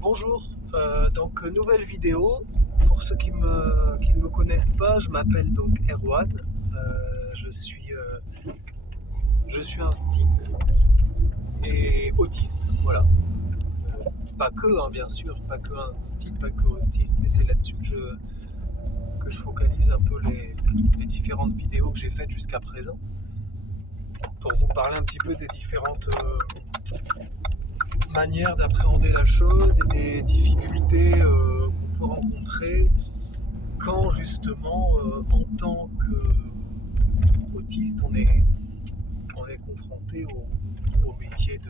Bonjour, donc nouvelle vidéo. Pour ceux qui ne me connaissent pas, je m'appelle donc Erwan. Je suis un stit et autiste, voilà. Pas que, hein, bien sûr, pas que un stit, pas que autiste, mais c'est là-dessus que je focalise un peu les différentes vidéos que j'ai faites jusqu'à présent, pour vous parler un petit peu des différentes manières d'appréhender la chose et des difficultés qu'on peut rencontrer quand justement en tant qu'autiste on est confronté au métier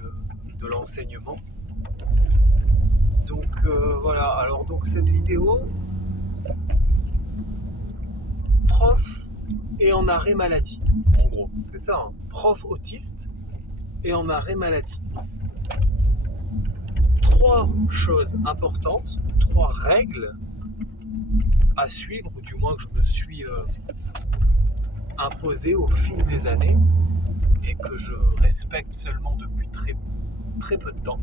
de l'enseignement. Donc voilà, alors donc cette vidéo, prof et en arrêt maladie, en gros, c'est ça, hein. Prof autiste et en arrêt maladie. Trois choses importantes, trois règles à suivre, ou du moins que je me suis imposé au fil des années et que je respecte seulement depuis très peu de temps.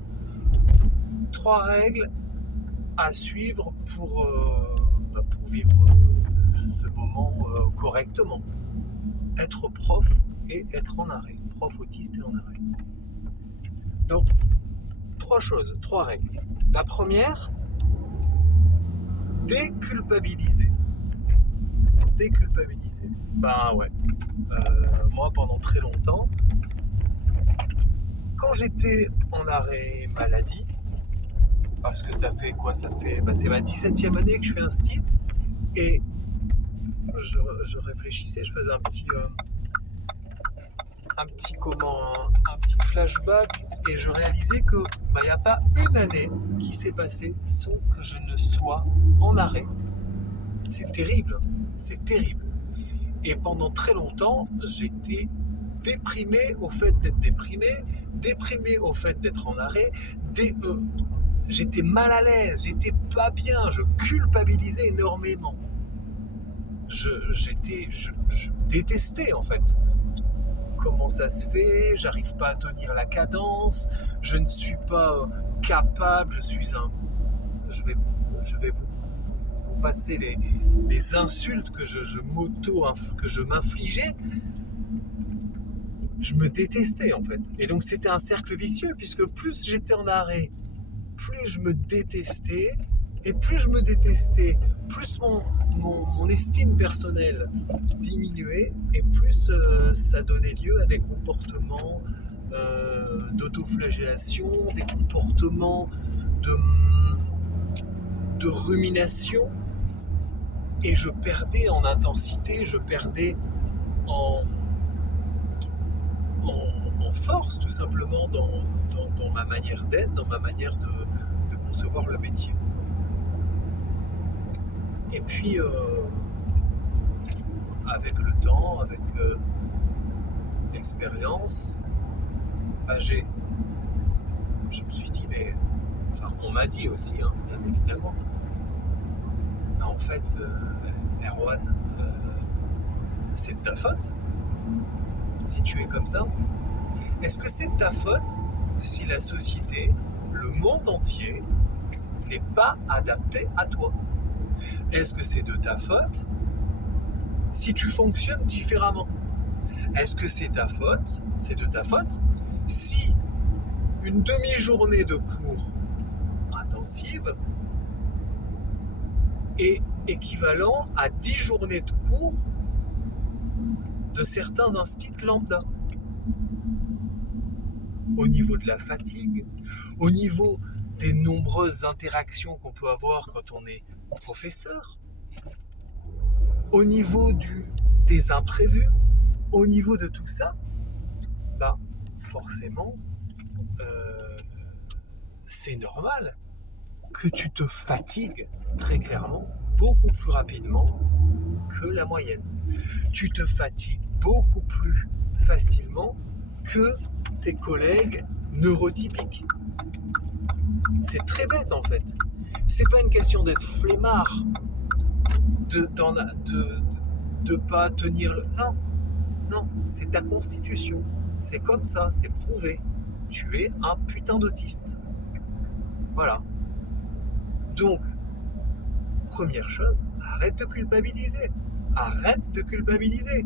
Trois règles à suivre pour vivre ce moment correctement. Être prof et être en arrêt. Prof autiste et en arrêt. Donc, trois choses, trois règles. La première, déculpabiliser. Déculpabiliser. Ben ouais. Moi, pendant très longtemps, quand j'étais en arrêt maladie, parce que ça fait quoi? C'est ma 17e année que je fais un stit, et je réfléchissais, je faisais un petit flashback, et je réalisais que il n'y a pas une année qui s'est passée sans que je ne sois en arrêt. C'est terrible, c'est terrible. Et pendant très longtemps, j'étais déprimé au fait d'être déprimé au fait d'être en arrêt, j'étais mal à l'aise, j'étais pas bien, je culpabilisais énormément. Je détestais en fait. Comment ça se fait? J'arrive pas à tenir la cadence, je ne suis pas capable, je vais vous passer les insultes que je m'infligeais. Je me détestais en fait. Et donc c'était un cercle vicieux, puisque plus j'étais en arrêt, plus je me détestais, et plus je me détestais, plus mon estime personnelle diminuait, et plus ça donnait lieu à des comportements d'autoflagellation, des comportements de rumination, et je perdais en intensité, je perdais en force, tout simplement, dans ma manière d'être, dans ma manière de concevoir le métier. Et puis, avec le temps, avec l'expérience, je me suis dit, mais on m'a dit aussi, hein, bien évidemment, en fait, Erwan, c'est de ta faute si tu es comme ça. Est-ce que c'est de ta faute si la société, le monde entier, n'est pas adapté à toi? Est-ce que c'est de ta faute si tu fonctionnes différemment? Est-ce que c'est de ta faute si une demi-journée de cours intensive est équivalent à 10 journées de cours de certains instituts lambda? Au niveau de la fatigue, au niveau des nombreuses interactions qu'on peut avoir quand on est professeur, au niveau des imprévus, au niveau de tout ça, forcément, c'est normal que tu te fatigues très clairement beaucoup plus rapidement que la moyenne. Tu te fatigues beaucoup plus facilement que tes collègues neurotypiques. C'est très bête en fait. C'est pas une question d'être flemmard, de pas tenir le... Non, c'est ta constitution. C'est comme ça, c'est prouvé. Tu es un putain d'autiste. Voilà. Donc, première chose, arrête de culpabiliser. Arrête de culpabiliser.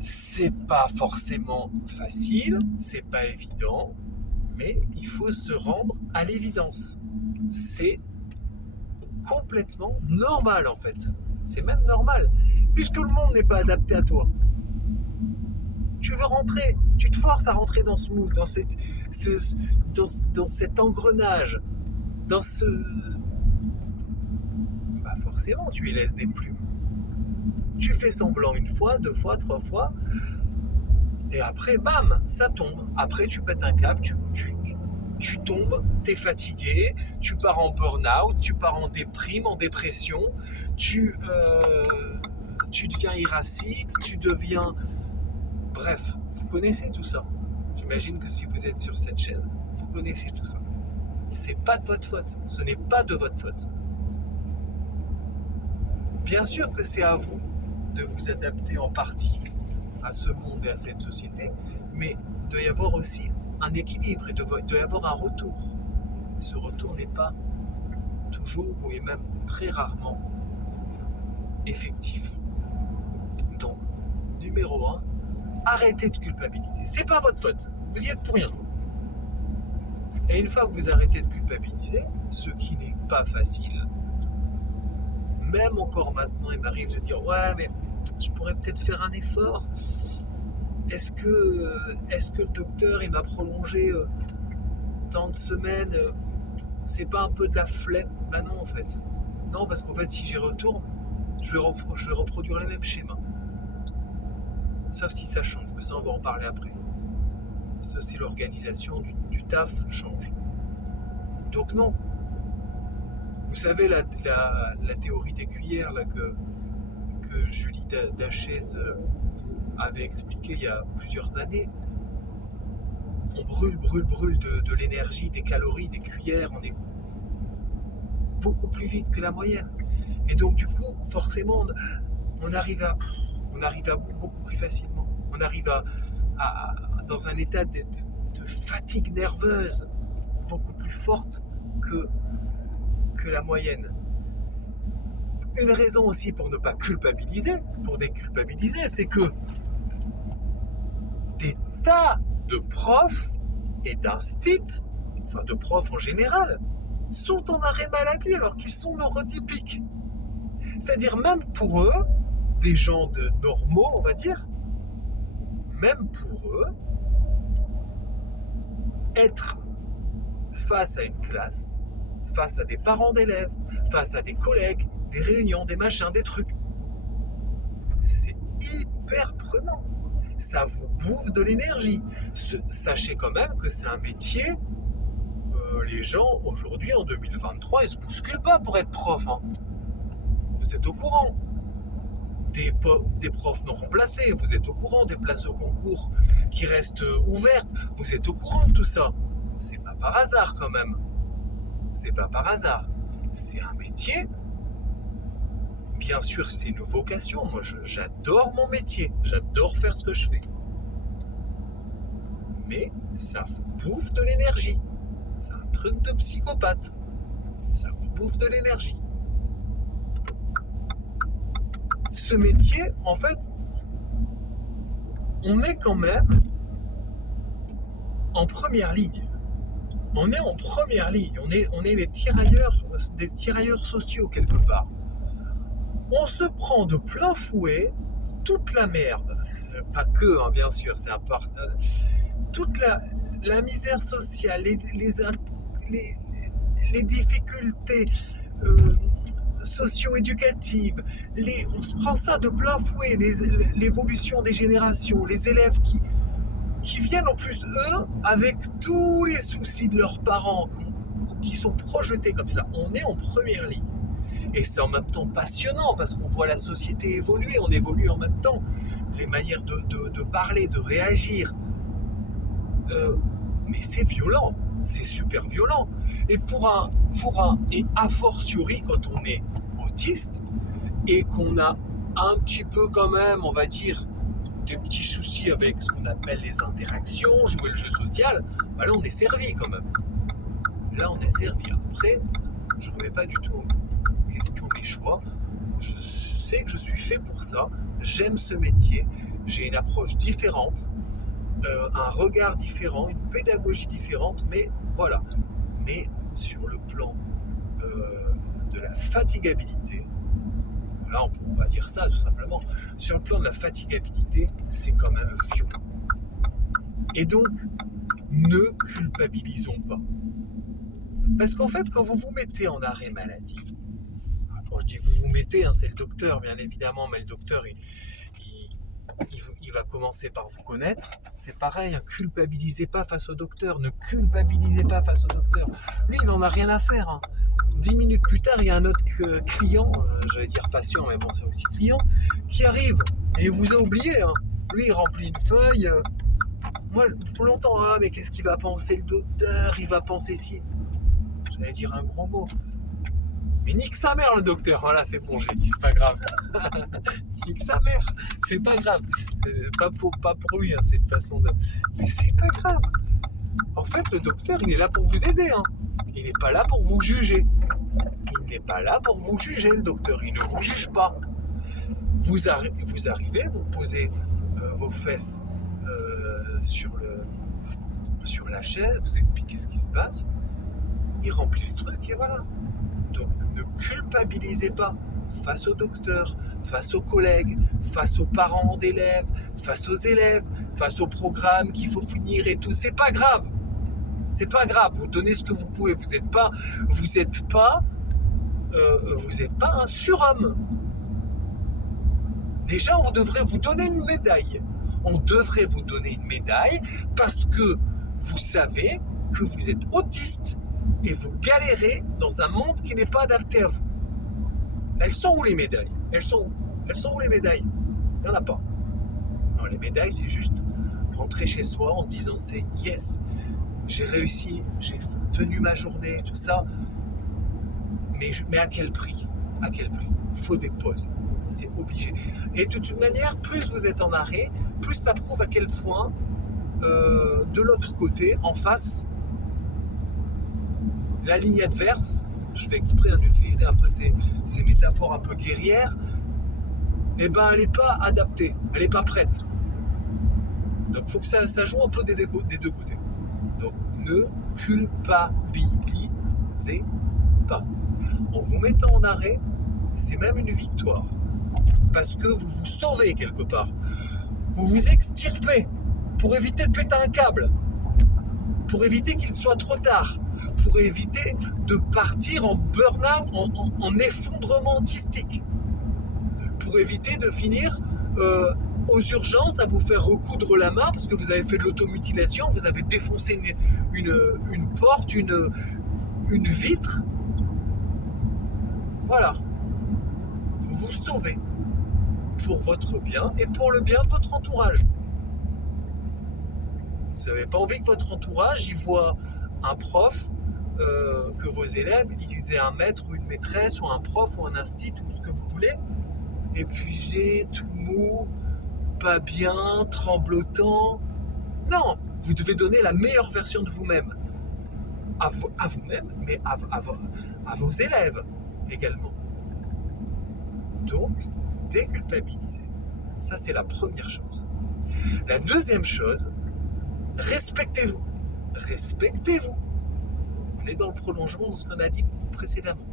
C'est pas forcément facile, c'est pas évident, mais il faut se rendre à l'évidence. C'est complètement normal en fait. C'est même normal, puisque le monde n'est pas adapté à toi. Tu veux rentrer, tu te forces à rentrer dans ce moule, dans cet engrenage, dans ce... Bah forcément, tu y laisses des plumes. Tu fais semblant une fois, 2 fois, 3 fois, et après, bam, ça tombe. Après, tu pètes un câble, tu tombes, t'es fatigué, tu pars en burn-out, tu pars en déprime, en dépression, tu deviens irascible, tu deviens... Bref, vous connaissez tout ça. J'imagine que si vous êtes sur cette chaîne, vous connaissez tout ça. C'est pas de votre faute, ce n'est pas de votre faute. Bien sûr que c'est à vous de vous adapter en partie à ce monde et à cette société, mais il doit y avoir aussi un équilibre, il doit y avoir un retour. Ce retour n'est pas toujours, et même très rarement, effectif. Donc, numéro 1, arrêtez de culpabiliser. C'est pas votre faute, vous y êtes pour rien. Et une fois que vous arrêtez de culpabiliser, ce qui n'est pas facile, même encore maintenant, il m'arrive de dire « Ouais, mais je pourrais peut-être faire un effort. Est-ce que le docteur il m'a prolongé tant de semaines c'est pas un peu de la flemme ?» Ben non, en fait. Non, parce qu'en fait, si j'y retourne, je vais reproduire les mêmes schémas. Sauf si ça change, mais ça, on va en parler après. Sauf si l'organisation du taf change. Donc non. Vous savez, la théorie des cuillères là, que Julie Dachaise avait expliqué il y a plusieurs années. On brûle de l'énergie, des calories, des cuillères, on est beaucoup plus vite que la moyenne. Et donc du coup, forcément, on arrive à beaucoup plus facilement. On arrive dans un état de fatigue nerveuse beaucoup plus forte que la moyenne. Une raison aussi pour ne pas culpabiliser, pour déculpabiliser, c'est que des tas de profs et d'instits, enfin de profs en général, sont en arrêt maladie alors qu'ils sont neurotypiques. C'est-à-dire même pour eux, des gens normaux, on va dire, même pour eux, être face à une classe, face à des parents d'élèves, face à des collègues, des réunions, des machins, des trucs, c'est hyper prenant. Ça vous bouffe de l'énergie. Sachez quand même que c'est un métier, les gens aujourd'hui en 2023, ils se bousculent pas pour être prof. Hein. Vous êtes au courant. Des profs non remplacés, vous êtes au courant, des places au concours qui restent ouvertes, vous êtes au courant de tout ça. C'est pas par hasard quand même. C'est pas par hasard. C'est un métier. Bien sûr, c'est une vocation. Moi, j'adore mon métier. J'adore faire ce que je fais. Mais ça vous bouffe de l'énergie. C'est un truc de psychopathe. Ça vous bouffe de l'énergie. Ce métier, en fait, on est quand même en première ligne. On est en première ligne. On est des tirailleurs sociaux quelque part. On se prend de plein fouet toute la merde. Pas que, hein, bien sûr, c'est toute la misère sociale, les difficultés socio-éducatives. On se prend ça de plein fouet, l'évolution des générations, les élèves qui viennent en plus, eux, avec tous les soucis de leurs parents, qui sont projetés comme ça. On est en première ligne. Et c'est en même temps passionnant, parce qu'on voit la société évoluer, on évolue en même temps. Les manières de parler, de réagir. Mais c'est violent, c'est super violent. Et et a fortiori quand on est autiste, et qu'on a un petit peu quand même, on va dire, des petits soucis avec ce qu'on appelle les interactions, jouer le jeu social, bah là on est servi quand même. Là, on est servi. Après, je ne remets pas du tout en question mes choix. Je sais que je suis fait pour ça. J'aime ce métier. J'ai une approche différente, un regard différent, une pédagogie différente. Mais voilà. Mais sur le plan de la fatigabilité, là, on va dire ça tout simplement. Sur le plan de la fatigabilité, c'est quand même vieux. Et donc, ne culpabilisons pas. Parce qu'en fait, quand vous vous mettez en arrêt maladie, quand je dis vous vous mettez, c'est le docteur bien évidemment, mais le docteur il va commencer par vous connaître. C'est pareil, culpabilisez pas face au docteur, ne culpabilisez pas face au docteur. Lui, il n'en a rien à faire. 10 minutes plus tard, il y a un autre client, j'allais dire patient, mais bon, c'est aussi client, qui arrive et il vous a oublié. Lui, il remplit une feuille. Moi, pour longtemps, mais qu'est-ce qu'il va penser le docteur? Il va penser si... J'allais dire un gros mot. Mais nique sa mère le docteur, voilà c'est bon, j'ai dit, c'est pas grave. Nique sa mère, c'est pas grave. Pas pour lui, c'est une façon de... Mais c'est pas grave. En fait, le docteur, il est là pour vous aider. Il n'est pas là pour vous juger. Il n'est pas là pour vous juger, le docteur. Il ne vous juge pas. Vous arrivez, vous posez vos fesses sur la chaise, vous expliquez ce qui se passe. Il remplit le truc et voilà. Donc ne culpabilisez pas face au docteur, face aux collègues, face aux parents d'élèves, face aux élèves, face au programme qu'il faut finir et tout. C'est pas grave. C'est pas grave. Vous donnez ce que vous pouvez. Vous n'êtes pas un surhomme. Déjà, on devrait vous donner une médaille. On devrait vous donner une médaille parce que vous savez que vous êtes autiste et vous galérez dans un monde qui n'est pas adapté à vous. Elles sont où les médailles? Elles sont où les médailles? Il n'y en a pas. Non, les médailles, c'est juste rentrer chez soi en se disant c'est yes, j'ai réussi, j'ai tenu ma journée, tout ça. Mais à quel prix? À quel prix? Il faut des pauses. C'est obligé. Et de toute manière, plus vous êtes en arrêt, plus ça prouve à quel point de l'autre côté, en face, la ligne adverse, je fais exprès d'utiliser un peu ces métaphores un peu guerrières, elle n'est pas adaptée, elle n'est pas prête. Donc il faut que ça joue un peu des deux côtés. Donc ne culpabilisez pas. En vous mettant en arrêt, c'est même une victoire. Parce que vous vous sauvez quelque part. Vous vous extirpez pour éviter de péter un câble. Pour éviter qu'il soit trop tard, pour éviter de partir en burn-out, en effondrement autistique, pour éviter de finir aux urgences à vous faire recoudre la main parce que vous avez fait de l'automutilation, vous avez défoncé une porte, une vitre. Voilà. Vous vous sauvez pour votre bien et pour le bien de votre entourage. Vous n'avez pas envie que votre entourage y voit un prof, que vos élèves ils aient un maître ou une maîtresse ou un prof ou un institut ou ce que vous voulez, épuisé, tout mou, pas bien, tremblotant. Non, vous devez donner la meilleure version de vous-même. À vous-même, mais à vos élèves également. Donc, déculpabiliser. Ça, c'est la première chose. La deuxième chose, respectez-vous. Respectez-vous. On est dans le prolongement de ce qu'on a dit précédemment.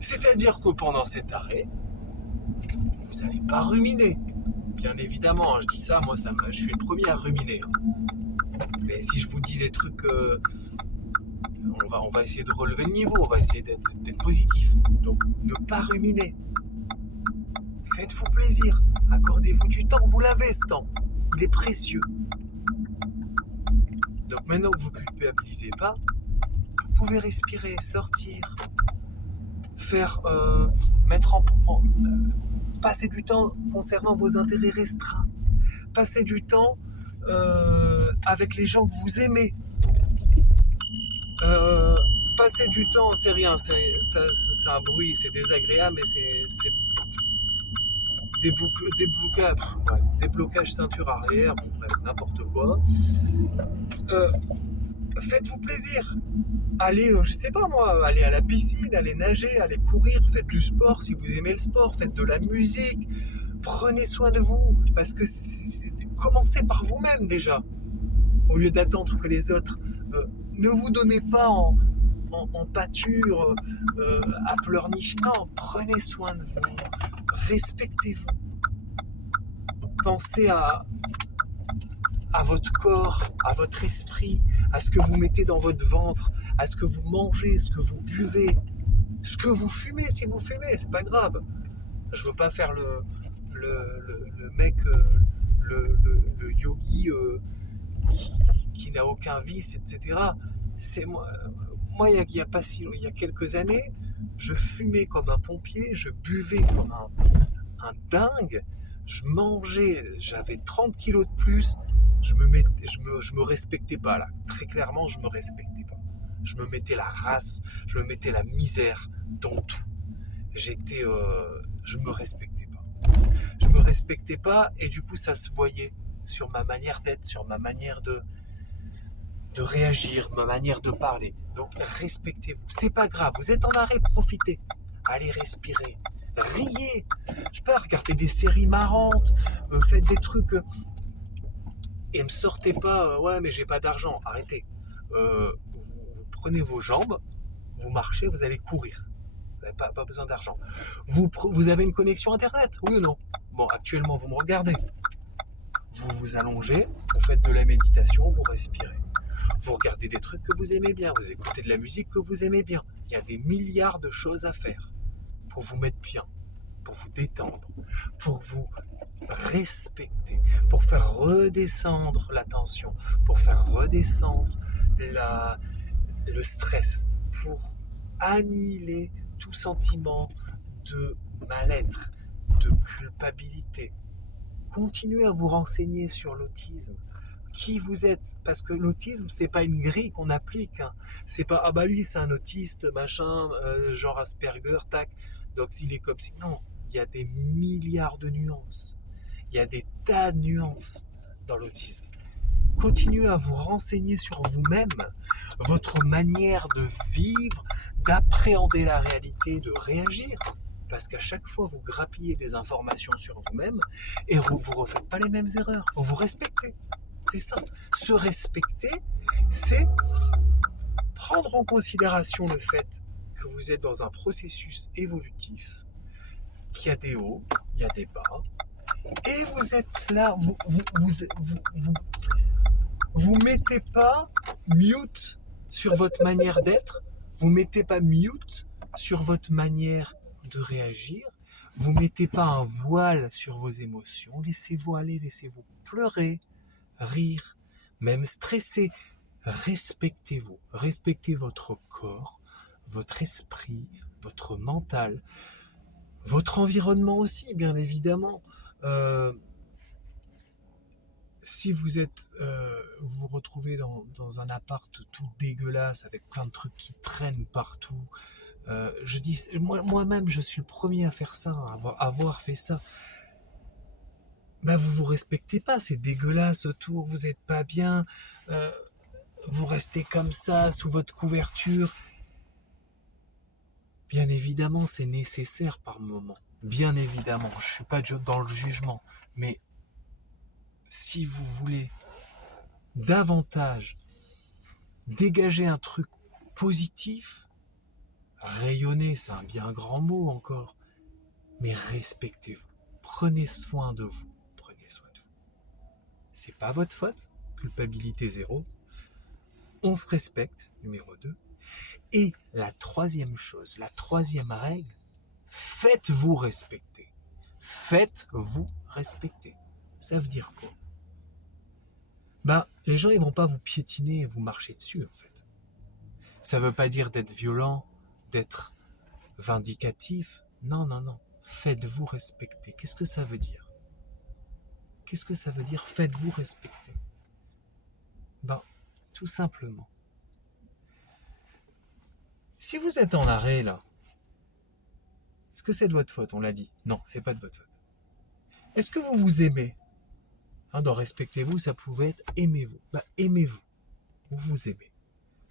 C'est-à-dire que pendant cet arrêt, vous n'allez pas ruminer. Bien évidemment, je dis ça, moi, je suis le premier à ruminer. Mais si je vous dis des trucs, on va essayer de relever le niveau, on va essayer d'être positif. Donc, ne pas ruminer. Faites-vous plaisir. Accordez-vous du temps. Vous l'avez ce temps. Il est précieux. Donc maintenant que vous ne culpabilisez pas, vous pouvez respirer, sortir, faire, passer du temps concernant vos intérêts restreints, passer du temps avec les gens que vous aimez, passer du temps, c'est rien, c'est un bruit, c'est désagréable, mais c'est des blocages ceinture arrière, bon bref, n'importe quoi. Faites-vous plaisir. allez, je sais pas moi, allez à la piscine, allez nager, allez courir, faites du sport si vous aimez le sport, faites de la musique, prenez soin de vous, parce que commencez par vous-même déjà, au lieu d'attendre que les autres. Ne vous donnez pas en pâture, à pleurnicher. Non, prenez soin de vous, respectez-vous, pensez à votre corps, à votre esprit, à ce que vous mettez dans votre ventre, à ce que vous mangez, ce que vous buvez, ce que vous fumez. Si vous fumez, c'est pas grave. Je veux pas faire le mec, le yogi qui n'a aucun vice, etc. C'est moi il y a pas si il y a quelques années, je fumais comme un pompier, je buvais comme un dingue, je mangeais, j'avais 30 kilos de plus, je me respectais pas là. Très clairement, je me respectais pas. Je me mettais la race, je me mettais la misère dans tout. Je me respectais pas. Je me respectais pas et du coup ça se voyait sur ma manière d'être, sur ma manière de réagir, ma manière de parler. Donc respectez-vous. C'est pas grave. Vous êtes en arrêt, profitez. Allez respirer. Riez. Je sais pas, regardez des séries marrantes. Faites des trucs. Et me sortez pas. Ouais, mais j'ai pas d'argent. Arrêtez. Vous prenez vos jambes, vous marchez, vous allez courir. Vous n'avez pas besoin d'argent. Vous avez une connexion internet, oui ou non? Bon, actuellement, vous me regardez. Vous vous allongez, vous faites de la méditation, vous respirez. Vous regardez des trucs que vous aimez bien, vous écoutez de la musique que vous aimez bien. Il y a des milliards de choses à faire pour vous mettre bien, pour vous détendre, pour vous respecter, pour faire redescendre la tension, pour faire redescendre le stress, pour annihiler tout sentiment de mal-être, de culpabilité. Continuez à vous renseigner sur l'autisme. Qui vous êtes, parce que l'autisme c'est pas une grille qu'on applique, hein. C'est pas ah bah lui c'est un autiste machin, genre Asperger, tac, donc s'il est comme si, non, il y a des milliards de nuances, il y a des tas de nuances dans l'autisme. Continuez à vous renseigner sur vous-même, votre manière de vivre, d'appréhender la réalité, de réagir, parce qu'à chaque fois vous grappillez des informations sur vous-même et vous refaites pas les mêmes erreurs, vous vous respectez. C'est ça. Se respecter, c'est prendre en considération le fait que vous êtes dans un processus évolutif, qu'il y a des hauts, il y a des bas, et vous êtes là, vous mettez pas mute sur votre manière d'être, vous mettez pas mute sur votre manière de réagir, vous mettez pas un voile sur vos émotions, laissez-vous aller, laissez-vous pleurer, rire, même stresser. Respectez-vous, respectez votre corps, votre esprit, votre mental, votre environnement aussi, bien évidemment. Si vous vous retrouvez dans un appart tout dégueulasse avec plein de trucs qui traînent partout, je dis moi-même je suis le premier à faire ça, à avoir fait ça. Bah vous respectez pas, c'est dégueulasse autour, vous êtes pas bien, vous restez comme ça sous votre couverture. Bien évidemment, c'est nécessaire par moment. Bien évidemment, je suis pas dans le jugement, mais si vous voulez davantage dégager un truc positif, rayonner, c'est un bien grand mot encore, mais respectez-vous, prenez soin de vous. C'est pas votre faute, culpabilité zéro. On se respecte, numéro 2. Et la troisième chose, la troisième règle, faites-vous respecter. Faites-vous respecter. Ça veut dire quoi? Les gens ils vont pas vous piétiner et vous marcher dessus en fait. Ça veut pas dire d'être violent, d'être vindicatif. Non. Faites-vous respecter. Qu'est-ce que ça veut dire? Qu'est-ce que ça veut dire, faites-vous respecter? Tout simplement. Si vous êtes en arrêt là, est-ce que c'est de votre faute? On l'a dit. Non, c'est pas de votre faute. Est-ce que vous vous aimez? Dans respectez-vous, ça pouvait être aimez-vous. Aimez-vous. Vous vous aimez.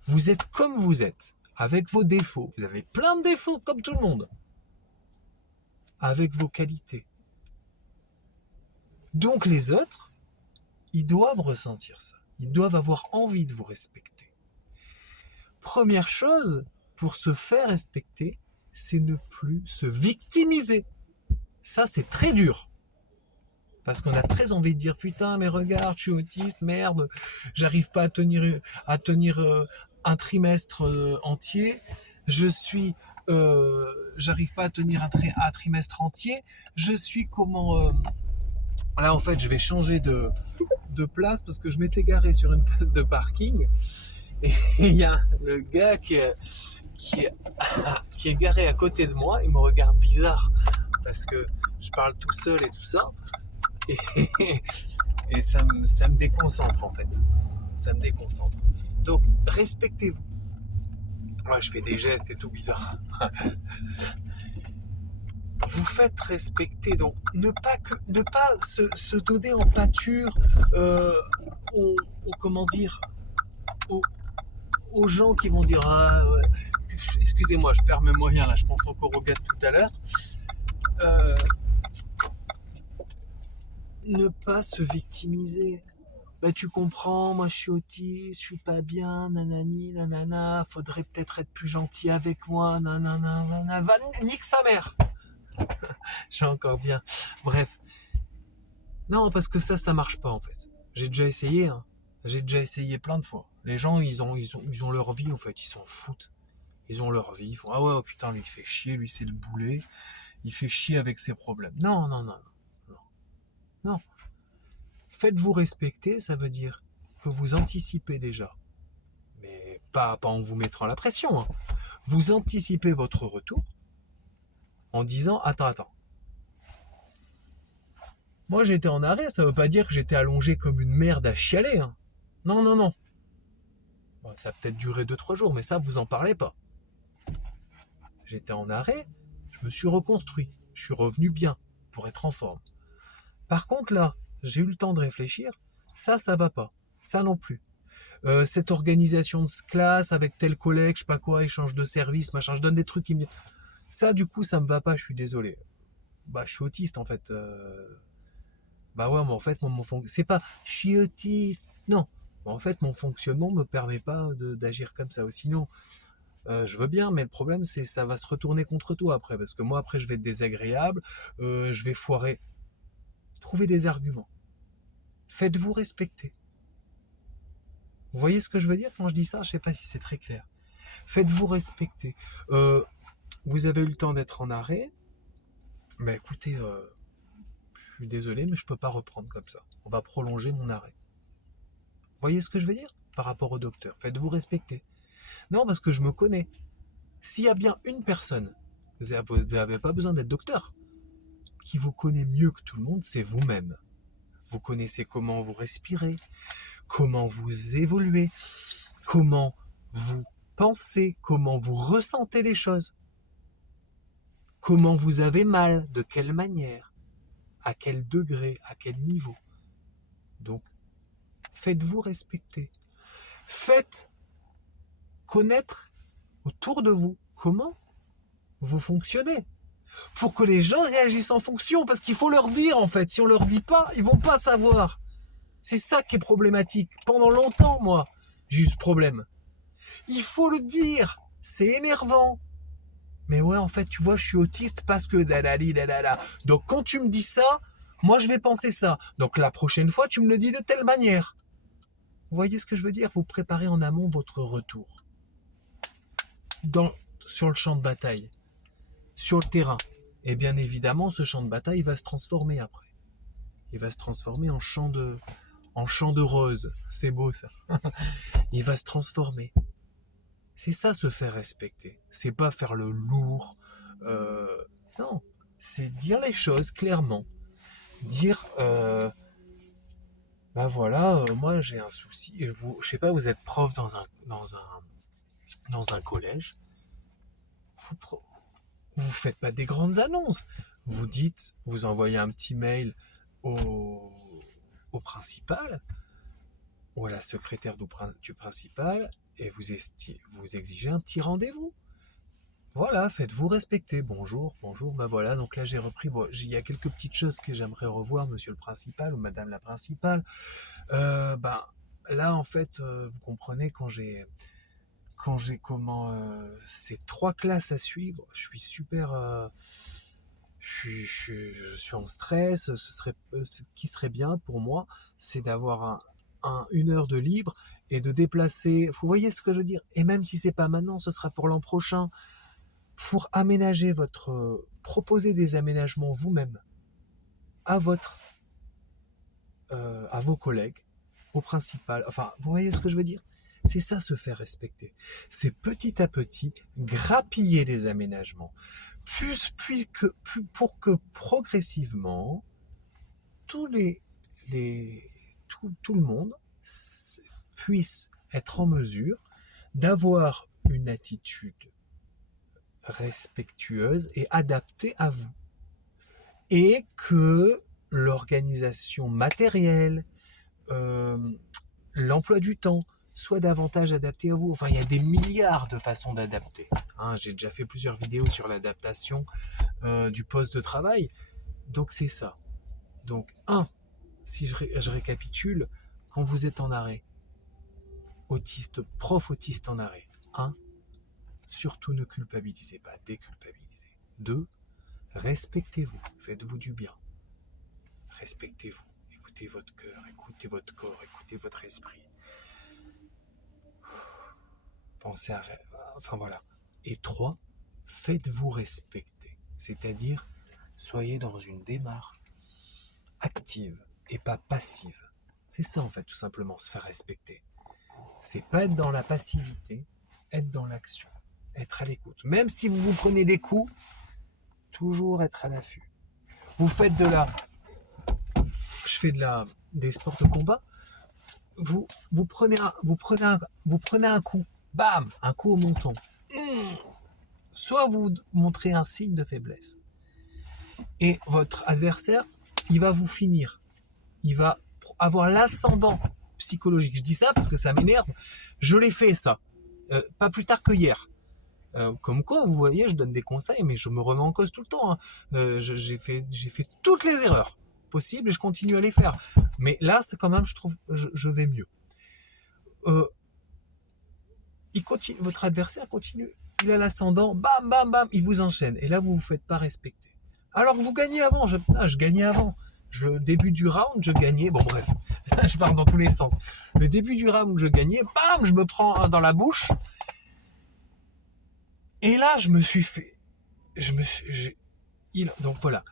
Vous êtes comme vous êtes, avec vos défauts. Vous avez plein de défauts comme tout le monde, avec vos qualités. Donc les autres, ils doivent ressentir ça. Ils doivent avoir envie de vous respecter. Première chose, pour se faire respecter, c'est ne plus se victimiser. Ça, c'est très dur. Parce qu'on a très envie de dire, putain, mais regarde, je suis autiste, merde, j'arrive pas à tenir un trimestre entier, j'arrive pas à tenir un trimestre entier, je suis comment... Là, en fait, je vais changer de place parce que je m'étais garé sur une place de parking et il y a le gars qui est garé à côté de moi, il me regarde bizarre parce que je parle tout seul et tout ça et ça me déconcentre en fait, ça me déconcentre. Donc respectez-vous. Ouais, je fais des gestes et tout bizarre. Vous faites respecter, donc ne pas se donner en pâture comment dire, aux gens qui vont dire ah ouais, excusez-moi, je perds mes moyens là, je pense encore au gars de tout à l'heure. Ne pas se victimiser. Bah tu comprends, moi je suis autiste, je suis pas bien, nanani, nanana, faudrait peut-être être plus gentil avec moi, nanana, nanana, va nique sa mère. J'ai encore bien. Bref. Non, parce que ça marche pas en fait. J'ai déjà essayé, hein. J'ai déjà essayé plein de fois. Les gens, ils ont leur vie en fait, ils s'en foutent. Ils ont leur vie, ils font ah ouais, oh, putain, lui il fait chier, lui c'est le boulet, il fait chier avec ses problèmes. Non, non, non, non, non. Faites-vous respecter, ça veut dire que vous anticipez déjà. Mais pas en vous mettant la pression, hein. Vous anticipez votre retour en disant attends. Moi j'étais en arrêt, ça veut pas dire que j'étais allongé comme une merde à chialer, hein. Non. Bon, ça a peut-être duré 2-3 jours, mais ça vous en parlez pas. J'étais en arrêt, je me suis reconstruit, je suis revenu bien pour être en forme. Par contre là, j'ai eu le temps de réfléchir, ça va pas, ça non plus. Cette organisation de classe avec tel collègue, je sais pas quoi, échange de services, machin, je donne des trucs qui me... Ça du coup ça me va pas, je suis désolé. Bah je suis autiste en fait. Bah ouais, mais en fait c'est pas je suis autiste, non. En fait mon fonctionnement me permet pas d'agir comme ça. Sinon je veux bien, mais le problème c'est ça va se retourner contre toi après, parce que moi après je vais être désagréable, je vais foirer. Trouvez des arguments. Faites-vous respecter. Vous voyez ce que je veux dire quand je dis ça? Je sais pas si c'est très clair. Faites-vous respecter. Vous avez eu le temps d'être en arrêt. Mais écoutez, je suis désolé, mais je peux pas reprendre comme ça. On va prolonger mon arrêt. Vous voyez ce que je veux dire? Par rapport au docteur. Faites-vous respecter. Non, parce que je me connais. S'il y a bien une personne, vous n'avez pas besoin d'être docteur, qui vous connaît mieux que tout le monde, c'est vous-même. Vous connaissez comment vous respirez, comment vous évoluez, comment vous pensez, comment vous ressentez les choses, comment vous avez mal, de quelle manière, à quel degré, à quel niveau. Donc, faites-vous respecter. Faites connaître autour de vous comment vous fonctionnez, pour que les gens réagissent en fonction, parce qu'il faut leur dire en fait. Si on leur dit pas, ils vont pas savoir. C'est ça qui est problématique. Pendant longtemps, moi, j'ai eu ce problème. Il faut le dire. C'est énervant. Mais ouais, en fait, tu vois, je suis autiste parce que dadali. Donc quand tu me dis ça, moi je vais penser ça. Donc la prochaine fois, tu me le dis de telle manière. Vous voyez ce que je veux dire? Vous préparez en amont votre retour. Sur le champ de bataille. Sur le terrain. Et bien évidemment, ce champ de bataille va se transformer après. Il va se transformer en champ de rose. C'est beau ça. Il va se transformer. C'est ça, se faire respecter. C'est pas faire le lourd. Non. C'est dire les choses clairement. Dire, ben voilà, moi j'ai un souci. Je sais pas, vous êtes prof dans un collège. Vous faites pas des grandes annonces. Vous envoyez un petit mail au principal ou à la secrétaire du principal et vous exigez un petit rendez-vous. Voilà, faites-vous respecter. Bonjour, ben voilà, donc là j'ai repris, il y a quelques petites choses que j'aimerais revoir, monsieur le principal ou madame la principale. Là en fait, vous comprenez, quand j'ai ces 3 classes à suivre, je suis super... je suis en stress. Ce qui serait bien pour moi, c'est d'avoir une heure de libre et de déplacer. Vous voyez ce que je veux dire? Et même si c'est pas maintenant, ce sera pour l'an prochain. Pour aménager proposer des aménagements vous-même à à vos collègues, au principal. Enfin, vous voyez ce que je veux dire? C'est ça, se faire respecter. C'est petit à petit grappiller les aménagements, pour que progressivement tout le monde puisse être en mesure d'avoir une attitude respectueuse et adaptée à vous. Et que l'organisation matérielle, l'emploi du temps, soit davantage adapté à vous. Enfin, il y a des milliards de façons d'adapter. J'ai déjà fait plusieurs vidéos sur l'adaptation du poste de travail. Donc c'est ça. Donc, si je récapitule, quand vous êtes en arrêt, prof autiste en arrêt, surtout ne culpabilisez pas, déculpabilisez. 2, respectez-vous, faites-vous du bien. Respectez-vous, écoutez votre cœur, écoutez votre corps, écoutez votre esprit. Pensez à... Enfin voilà. Et 3, faites-vous respecter. C'est-à-dire, soyez dans une démarche active et pas passive. C'est ça en fait, tout simplement, se faire respecter. C'est pas être dans la passivité, être dans l'action, être à l'écoute. Même si vous prenez des coups, toujours être à l'affût. Vous faites des sports de combat, vous prenez un coup, bam, un coup au menton. Soit vous montrez un signe de faiblesse. Et votre adversaire, il va vous finir. Il va avoir l'ascendant psychologique. Je dis ça parce que ça m'énerve. Je l'ai fait, ça. Pas plus tard que hier. Comme quoi, vous voyez, je donne des conseils, mais je me remets en cause tout le temps. J'ai fait toutes les erreurs possibles et je continue à les faire. Mais là, c'est quand même, je trouve, je vais mieux. Votre adversaire continue. Il a l'ascendant, bam, bam, bam, il vous enchaîne. Et là, vous vous faites pas respecter. Alors que vous gagnez avant. Je gagnais avant. Le début du round, je gagnais. Bon, bref, je pars dans tous les sens. Le début du round, je gagnais. Bam, je me prends dans la bouche. Et là, je me suis fait... Donc voilà.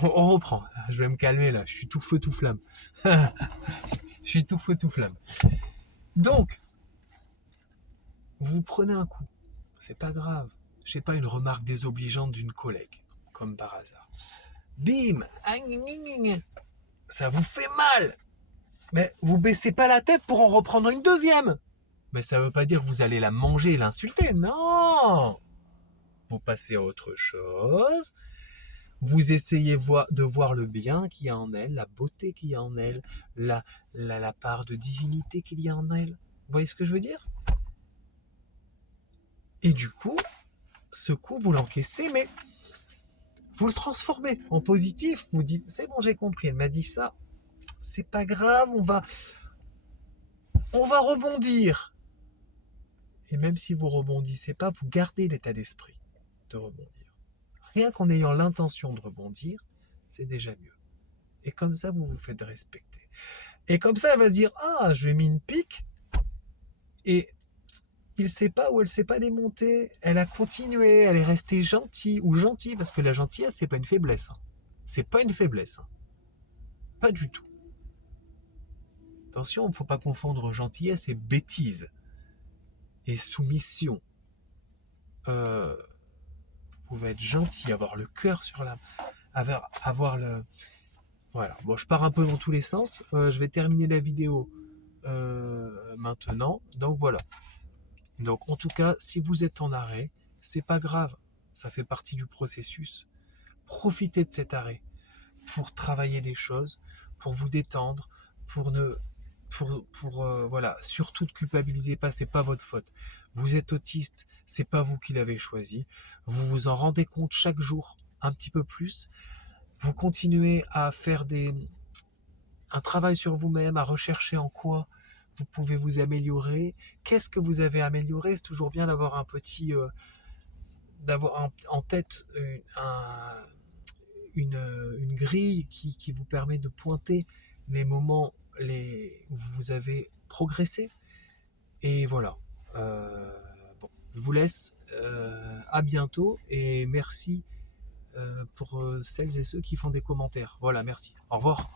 On reprend. Je vais me calmer là. Je suis tout feu, tout flamme. Je suis tout feu, tout flamme. Donc, vous prenez un coup. C'est pas grave. J'ai pas une remarque désobligeante d'une collègue, comme par hasard. Bim, ça vous fait mal. Mais vous baissez pas la tête pour en reprendre une deuxième. Mais ça veut pas dire que vous allez la manger et l'insulter. Non. Vous passez à autre chose. Vous essayez de voir le bien qu'il y a en elle, la beauté qu'il y a en elle, la part de divinité qu'il y a en elle. Vous voyez ce que je veux dire? Et du coup, ce coup, vous l'encaissez, mais vous le transformez en positif. Vous dites, c'est bon, j'ai compris, elle m'a dit ça. C'est pas grave, on va rebondir. Et même si vous rebondissez pas, vous gardez l'état d'esprit de rebondir. Rien qu'en ayant l'intention de rebondir, c'est déjà mieux. Et comme ça, vous vous faites respecter. Et comme ça, elle va se dire, je lui ai mis une pique, et il sait pas ou elle sait pas démonter. Elle a continué, elle est restée gentille ou gentille, parce que la gentillesse, c'est pas une faiblesse. C'est pas une faiblesse. Pas du tout. Attention, il ne faut pas confondre gentillesse et bêtise. Et soumission. Vous pouvez être gentil, avoir le cœur sur la... avoir le... Voilà. Bon, je pars un peu dans tous les sens. Je vais terminer la vidéo maintenant. Donc voilà. Donc en tout cas, si vous êtes en arrêt, c'est pas grave. Ça fait partie du processus. Profitez de cet arrêt pour travailler des choses, pour vous détendre, pour ne voilà, surtout ne culpabilisez pas, c'est pas votre faute. Vous êtes autiste, c'est pas vous qui l'avez choisi. Vous vous en rendez compte chaque jour un petit peu plus. Vous continuez à faire un travail sur vous-même, à rechercher en quoi vous pouvez vous améliorer. Qu'est-ce que vous avez amélioré? C'est toujours bien d'avoir d'avoir en tête une grille qui vous permet de pointer les moments où vous avez progressé. Et voilà. Bon, je vous laisse. À bientôt et merci pour celles et ceux qui font des commentaires. Voilà, merci. Au revoir.